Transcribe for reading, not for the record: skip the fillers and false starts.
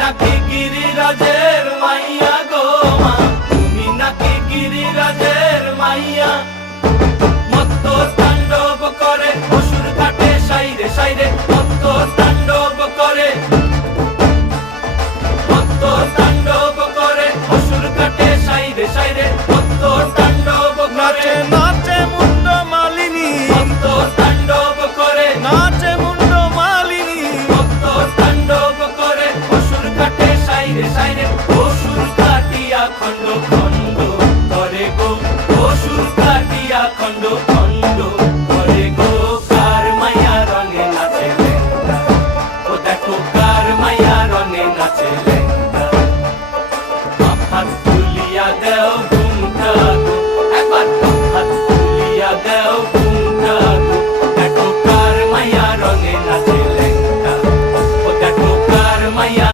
নাকি গিরিরাজের মাইয়া গো মা, তুমি নাকি গিরিরাজের মাইয়া। মত্ত তাণ্ডব করে অসুর ঘাটে সাইরে সাইরে